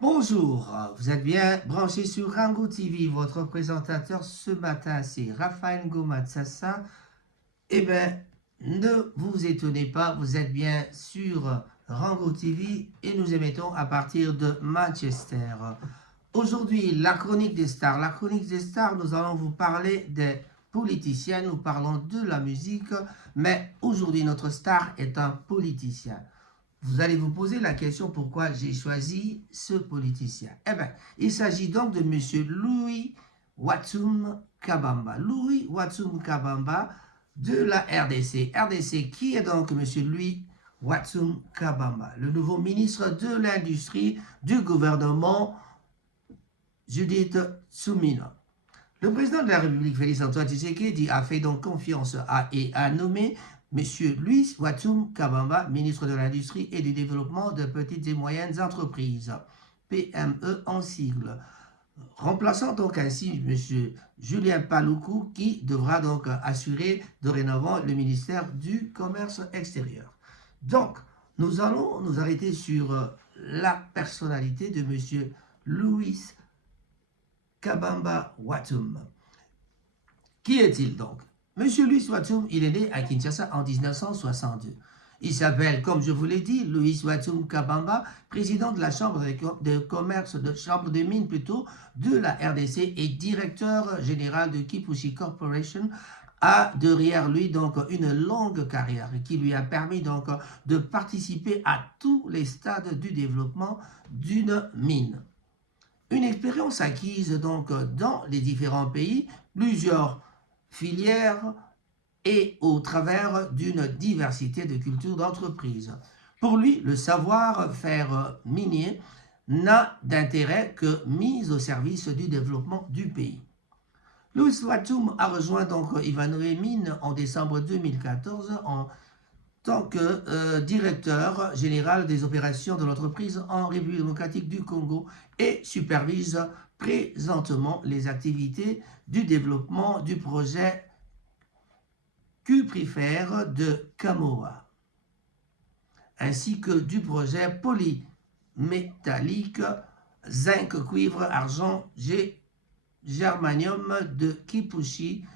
Bonjour, vous êtes bien branché sur Rango TV. Votre présentateur ce matin, c'est Raphaël Ngomatsassa. Eh bien, ne vous étonnez pas, vous êtes bien sur Rango TV et nous émettons à partir de Manchester. Aujourd'hui, la chronique des stars. La chronique des stars, nous allons vous parler des politiciens, nous parlons de la musique, mais aujourd'hui, notre star est un politicien. Vous allez vous poser la question pourquoi j'ai choisi ce politicien. Eh bien, il s'agit donc de M. Louis Watum Kabamba. Louis Watum Kabamba de la RDC. RDC, qui est donc M. Louis Watum Kabamba, le nouveau ministre de l'Industrie du gouvernement Judith Soumina. Le président de la République, Félix-Antoine Tshisekedi, a fait donc confiance et a nommé M. Louis Watum Kabamba, ministre de l'Industrie et du Développement de petites et moyennes entreprises, PME en sigle, remplaçant donc ainsi M. Julien Paluku qui devra donc assurer dorénavant le ministère du Commerce extérieur. Donc, nous allons nous arrêter sur la personnalité de M. Louis Kabamba Watum. Qui est-il donc? Monsieur Louis Watum, il est né à Kinshasa en 1962. Il s'appelle, comme je vous l'ai dit, Louis Watum Kabamba, président de la Chambre de commerce, de Chambre de mines plutôt, de la RDC et directeur général de Kipushi Corporation, a derrière lui donc une longue carrière qui lui a permis donc de participer à tous les stades du développement d'une mine. Une expérience acquise donc dans les différents pays, plusieurs filières et au travers d'une diversité de cultures d'entreprise. Pour lui, le savoir-faire minier n'a d'intérêt que mis au service du développement du pays. Louis Watum a rejoint donc Ivanhoe Mines en décembre 2014 en tant que directeur général des opérations de l'entreprise en République démocratique du Congo et supervise présentement les activités du développement du projet cuprifère de Kamoa, ainsi que du projet polymétallique zinc, cuivre, argent, germanium de Kipushi,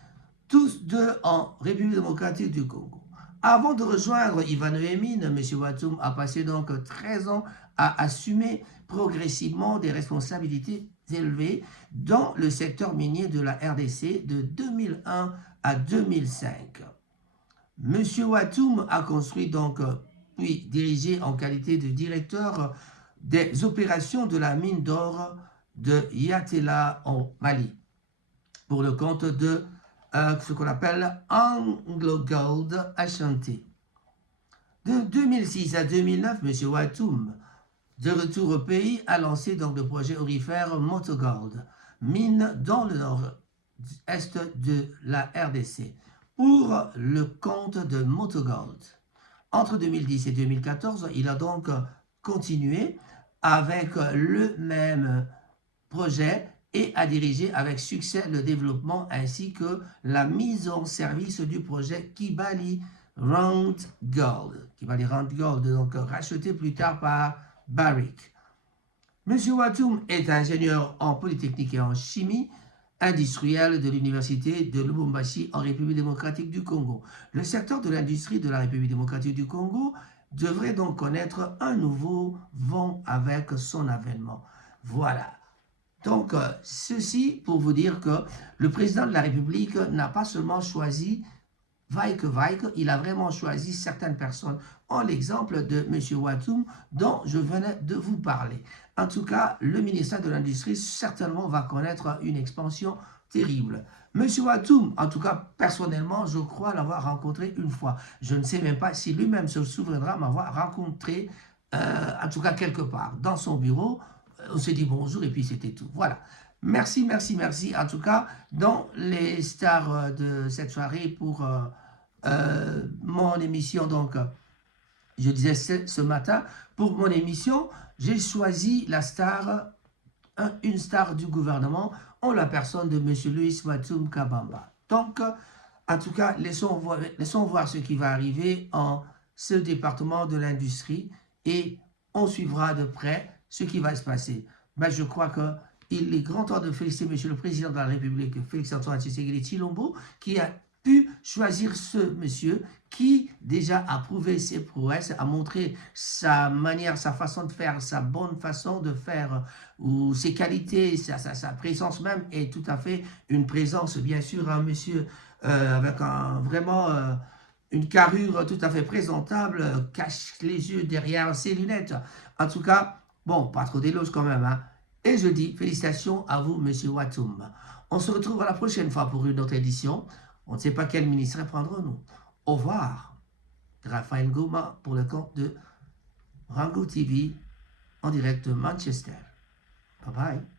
tous deux en République démocratique du Congo. Avant de rejoindre Ivanhoe Mines, M. Watum a passé donc 13 ans à assumer progressivement des responsabilités élevées dans le secteur minier de la RDC de 2001 à 2005. M. Watum a construit donc, puis dirigé en qualité de directeur des opérations de la mine d'or de Yatela en Mali, pour le compte de ce qu'on appelle Anglo Gold Ashanti. De 2006 à 2009, M. Watum, de retour au pays, a lancé donc le projet aurifère Motogold, mine dans le nord-est de la RDC, pour le compte de Motogold. Entre 2010 et 2014, il a donc continué avec le même projet et a dirigé avec succès le développement ainsi que la mise en service du projet Kibali Round Gold. Kibali Round Gold, donc racheté plus tard par Barrick. M. Watum est ingénieur en polytechnique et en chimie industrielle de l'université de Lubumbashi en République démocratique du Congo. Le secteur de l'industrie de la République démocratique du Congo devrait donc connaître un nouveau vent avec son avènement. Voilà. Donc, ceci pour vous dire que le président de la République n'a pas seulement choisi vaille que vaille, il a vraiment choisi certaines personnes, en l'exemple de M. Watum dont je venais de vous parler. En tout cas, le ministère de l'Industrie certainement va connaître une expansion terrible. M. Watum, en tout cas personnellement, je crois l'avoir rencontré une fois. Je ne sais même pas si lui-même se souviendra m'avoir rencontré, en tout cas quelque part, dans son bureau. On s'est dit bonjour et puis c'était tout. Voilà. Merci, merci, merci. En tout cas, dans les stars de cette soirée pour mon émission, donc, je disais ce matin, pour mon émission, j'ai choisi la star, une star du gouvernement, en la personne de M. Louis Watum Kabamba. Donc, en tout cas, laissons voir ce qui va arriver en ce département de l'industrie et on suivra de près ce qui va se passer. Ben, je crois qu'il est grand temps de féliciter M. le Président de la République, Félix-Antoine Tshisekedi Tshilombo, qui a pu choisir ce monsieur qui déjà a prouvé ses prouesses, a montré sa manière, sa façon de faire, sa bonne façon de faire, ou ses qualités, sa présence même est tout à fait une présence, bien sûr, un monsieur avec vraiment une carrure tout à fait présentable, cache les yeux derrière ses lunettes. En tout cas, bon, pas trop d'éloges quand même, hein. Et je dis félicitations à vous, Monsieur Watoum. On se retrouve la prochaine fois pour une autre édition. On ne sait pas quel ministre prendrons-nous. Au revoir. Raphaël Goma pour le compte de Rango TV en direct de Manchester. Bye bye.